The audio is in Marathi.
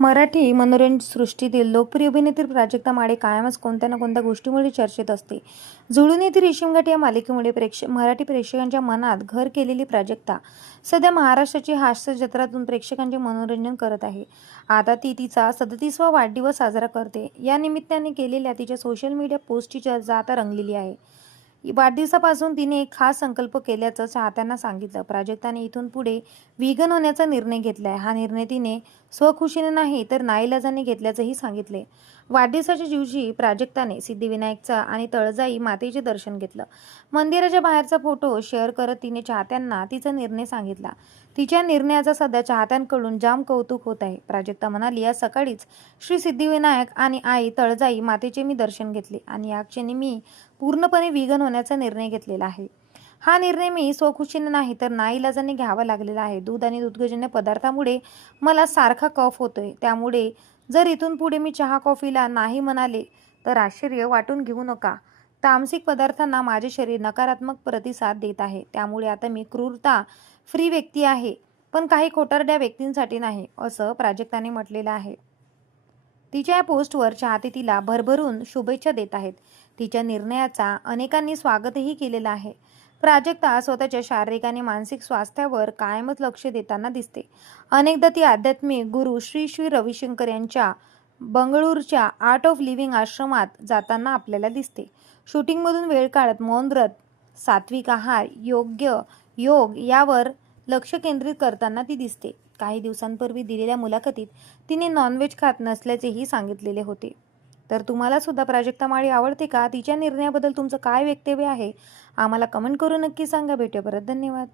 मराठी मनोरंजन सृष्टीतील लोकप्रिय अभिनेत्री प्राजक्ता माळे कायमच कोणत्या ना कोणत्या गोष्टीमुळे चर्चेत असते. जुळून येती रेशीमगाठ या मालिकेमुळे मराठी प्रेक्षकांच्या मनात घर केलेली प्राजक्ता सध्या महाराष्ट्राची हास्य जत्रातून प्रेक्षकांचे मनोरंजन करत आहे. आता ती तिचा 37वा वाढदिवस साजरा करते. या निमित्ताने केलेल्या तिच्या सोशल मीडिया पोस्टची चर्चा आता रंगलेली आहे. वाढदिवसापासून तिने एक खास संकल्प केल्याचं चाहत्यांना सांगितलं. प्राजक्ताने इथून पुढे व्हीगन होण्याचा निर्णय घेतलाय. हा निर्णय तिने स्वखुशीने नाही तर नाईलाजाने घेतल्याचंही सांगितले. वाढदिवसाच्या दिवशी प्राजक्ताने सिद्धिविनायकचा आणि तळजाई मातेचे दर्शन घेतलं. मंदिराच्या बाहेरचा फोटो शेअर करत तिने चाहत्यांना तिचा निर्णय सांगितला. तिच्या निर्णयाचा सध्या चाहत्यांकडून जाम कौतुक होत आहे. प्राजक्ता म्हणाली, आज सकाळीच श्री सिद्धिविनायक आणि आई तळजाई मातेचे मी दर्शन घेतले आणि या क्षणी मी पूर्णपणे व्हीगन होण्याचा निर्णय घेतलेला आहे. हा निर्णय मी स्वखुशीने नाही तर नाईलाजाने घ्यावा लागलेला आहे. दूध आणि दुग्धजन्य पदार्थामुळे मला सारखा कफ होतोय. त्यामुळे जर इथून पुढे मी चहा कॉफीला नाही म्हणाले तर आश्चर्य वाटून घेऊ नका. तामसिक पदार्थांना माझे शरीर नकारात्मक प्रतिसाद देत आहे. त्यामुळे आता मी क्रूरता फ्री व्यक्ती आहे, पण काही खोटारड्या व्यक्तींसाठी नाही, असं प्राजक्ताने म्हटलेलं आहे. तिच्या या पोस्टवर चाहते तिला भरभरून शुभेच्छा देत आहेत. तिच्या निर्णयाचा अनेकांनी स्वागतही केलेलं आहे. प्राजक्ता स्वतःच्या शारीरिक आणि मानसिक स्वास्थ्यावर कायमच लक्ष देताना दिसते. अनेकदा ती आध्यात्मिक गुरु श्री श्री रविशंकर यांच्या बंगळूरच्या आर्ट ऑफ लिव्हिंग आश्रमात जाताना आपल्याला दिसते. शूटिंगमधून वेळ काढत मौन व्रत, सात्विक आहार, योग यावर लक्ष केंद्रित करताना ती दिसते. काही दिवसांपूर्वी दिलेल्या मुलाखतीत तिने नॉनव्हेज खात नसल्याचेही सांगितलेले होते. तर तुम्हाला सुद्धा प्राजक्ता माळी आवडते का? तिच्या निर्णयाबद्दल तुमचं काय वक्तव्य आहे? आम्हाला कमेंट करून नक्की सांगा. भेटूया परत. धन्यवाद.